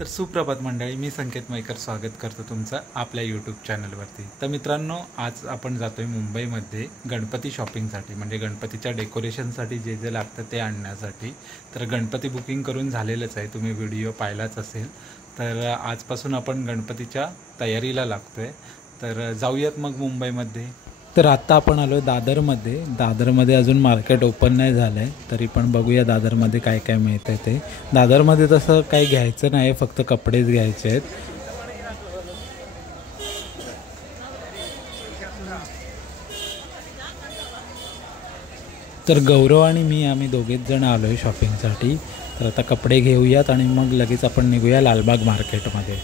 तर सुप्रभात मंडळी, मी संकेत मयकर स्वागत करतो तुमचं आपल्या यूट्यूब चॅनलवरती। तर मित्रांनो, आज आपण जातोय मुंबईमध्ये गणपती शॉपिंगसाठी, म्हणजे गणपतीच्या डेकोरेशनसाठी जे जे लागतं ते आणण्यासाठी। तर गणपती बुकिंग करून झालेलंच आहे, तुम्ही व्हिडिओ पाहिलाच असेल। तर आजपासून आपण गणपतीच्या तयारीला लागतोय। तर जाऊयात मग मुंबईमध्ये। तर आत्ता आपण आलो आहे दादरमध्ये। दादरमध्ये अजून मार्केट ओपन नाही झालं आहे, तरी पण बघूया दादरमध्ये काय काय मिळतं आहे ते। दादरमध्ये तसं काही घ्यायचं नाही, फक्त कपडेच घ्यायचे आहेत। तर गौरव आणि मी आम्ही दोघेच जण आलो आहे शॉपिंगसाठी। तर आता कपडे घेऊयात आणि मग लगेच आपण निघूया लालबाग मार्केटमध्ये।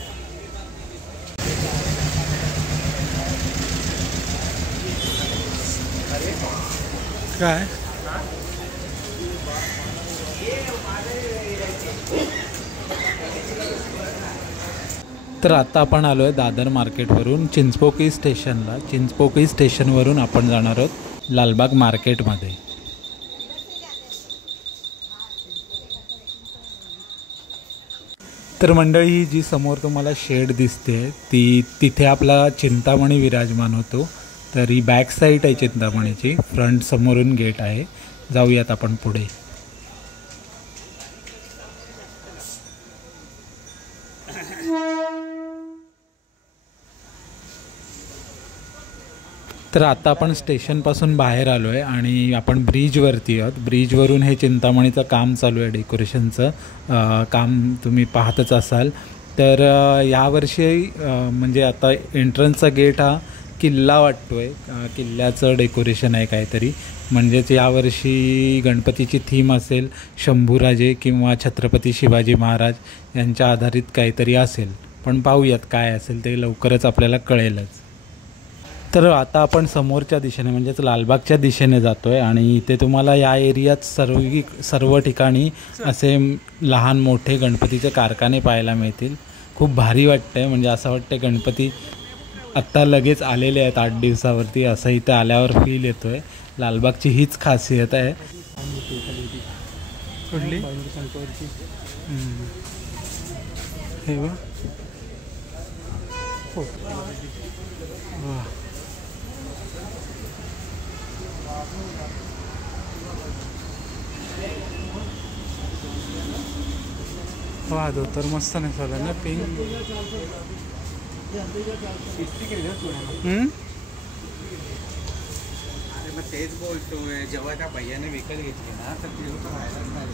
काय तर आता आपण आलो आहे दादर मार्केटवरून चिंचपोकळी स्टेशनला। चिंचपोकळी स्टेशनवरून आपण जाणार आहोत लालबाग मार्केटमध्ये। तर मंडळी, ही जी समोर तुम्हाला शेड दिसते तिथे आपला चिंतामणी विराजमान होतो। तर ही बॅक साईड आहे चिंतामणीची, फ्रंट समोरून गेट आहे। जाऊयात आपण पुढे। तर आता आपण स्टेशनपासून बाहेर आलो आहे आणि आपण ब्रिजवरती आहोत। ब्रिजवरून हे चिंतामणीचं काम चालू आहे, डेकोरेशनचं काम तुम्ही पाहतच असाल। तर यावर्षी म्हणजे आता एंट्रन्सचा गेट हा किल्ला वाटतो आहे, किल्ल्याचं डेकोरेशन आहे काहीतरी। म्हणजेच यावर्षी गणपतीची थीम असेल शंभूराजे किंवा छत्रपती शिवाजी महाराज यांच्या आधारित काहीतरी असेल, पण पाहूयात काय असेल ते, लवकरच आपल्याला कळेलच। तर आता आपण समोरच्या दिशेने म्हणजेच लालबागच्या दिशेने जातो आहे आणि इथे तुम्हाला या एरियात सर्व ठिकाणी असे लहान मोठे गणपतीचे कारखाने पाहायला मिळतील। खूप भारी वाटतं आहे, म्हणजे असं वाटतं गणपती आत्ता लगेच आलेले आहेत 8 दिवसावरती, असं इथे आल्यावर फील येतो आहे। लालबागची हीच खासियत आहे। कुठली हे वा वा, धोतर मस्त नेसवला ना, पिंक। अरे मग तेच बोलतोय, जेव्हा त्या भैयाने विकत घेतली ना तर ते लोक व्हायलाच नाही।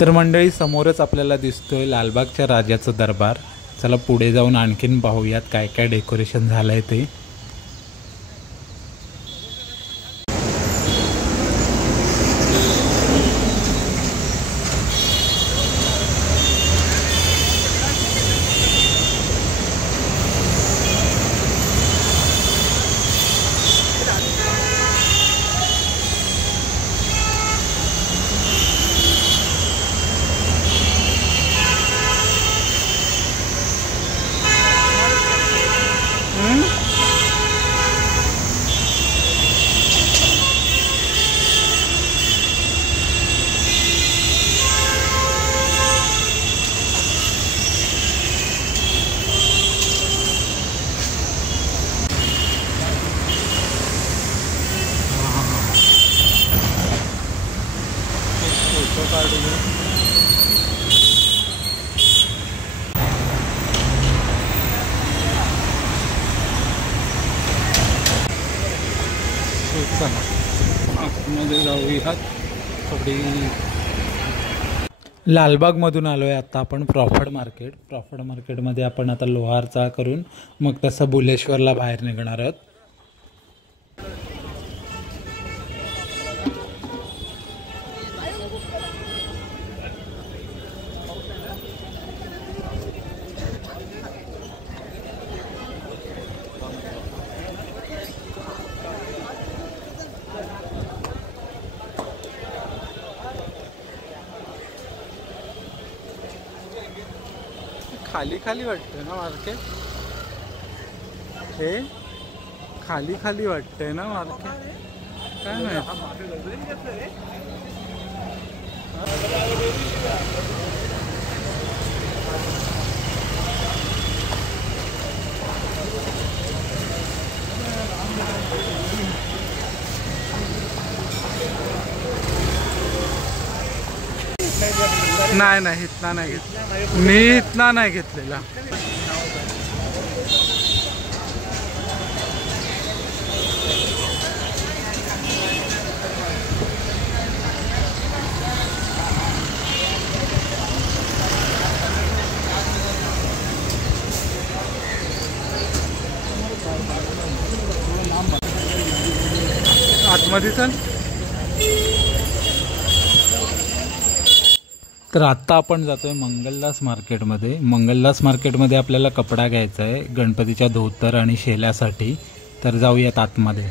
तर मंडळी, समोरच आपल्याला दिसतोय लालबागच्या राजाचं दरबार। चला पुढे जाऊन आणखीन पाहूयात काय काय डेकोरेशन झालं आहे ते। आतमध्ये जाऊयात थोडी। लालबागमधून आलो आहे आता आपण प्रॉफिट मार्केटमध्ये आपण आता लोहारचा करून मग तसं बुलेश्वरला बाहेर निघणार आहोत। खाली खाली वाटतंय ना मार्केट, हे खाली खाली वाटतंय ना मार्केट, काय माहिती। नाही इथला नाही घेतला मी, इथला नाही घेतलेला. आतमध्ये चल. तर आत्ता आपण जातोय मंगलदास मार्केटमध्ये. मंगलदास मार्केटमध्ये आपल्याला कपडा घ्यायचा आहे गणपतीच्या धोतर आणि शेल्यासाठी. तर जाऊयात आतमध्ये.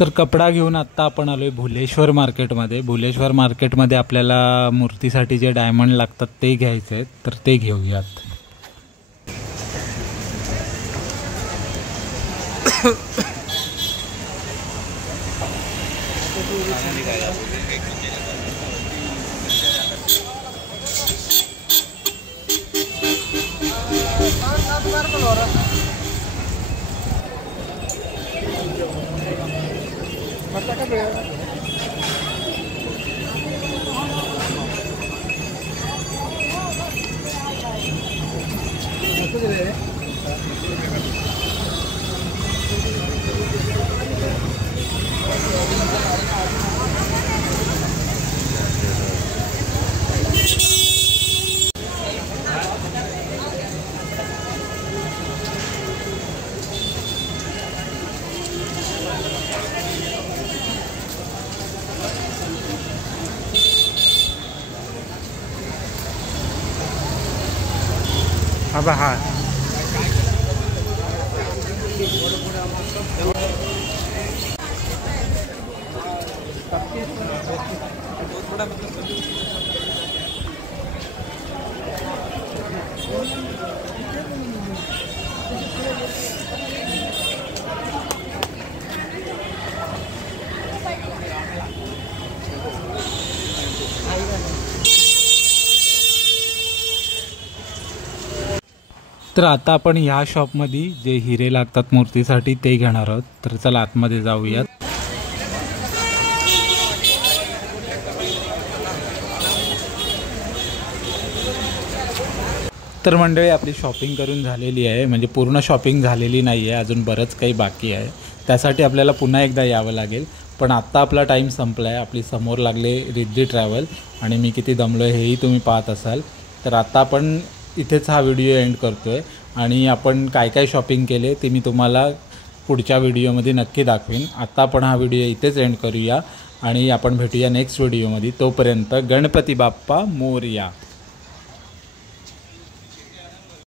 तर कपडा घेऊन आत्ता आपण आलोय भुलेश्वर मार्केटमध्ये. भुलेश्वर मार्केटमध्ये आपल्याला मूर्तीसाठी जे डायमंड लागतात ते घ्यायचे आहेत, तर ते घेऊयात. अब हा तर आता आपण ह्या शॉपमध्ये जे हिरे लागतात मूर्तीसाठी ते घेणार आहोत. तर चला आतमध्ये जाऊयात. तर मंडळी आपली शॉपिंग करून झालेली आहे, म्हणजे पूर्ण शॉपिंग झालेली नाही आहे, अजून बरंच काही बाकी आहे. त्यासाठी आपल्याला पुन्हा एकदा यावं लागेल. पण आत्ता आपला टाईम संपला आहे. आपली समोर लागले रिद्धी ट्रॅव्हल आणि मी किती दमलो आहे हेही तुम्ही पाहत असाल. तर आता आपण इथेच हा व्हिडिओ एंड करतो आहे आणि आपण काय काय शॉपिंग केले ते मी तुम्हाला पुढच्या व्हिडिओमध्ये नक्की दाखवीन. आता आपण हा व्हिडिओ इथेच एंड करूया आणि आपण भेटूया नेक्स्ट व्हिडिओमध्ये. तोपर्यंत गणपती बाप्पा मोरया.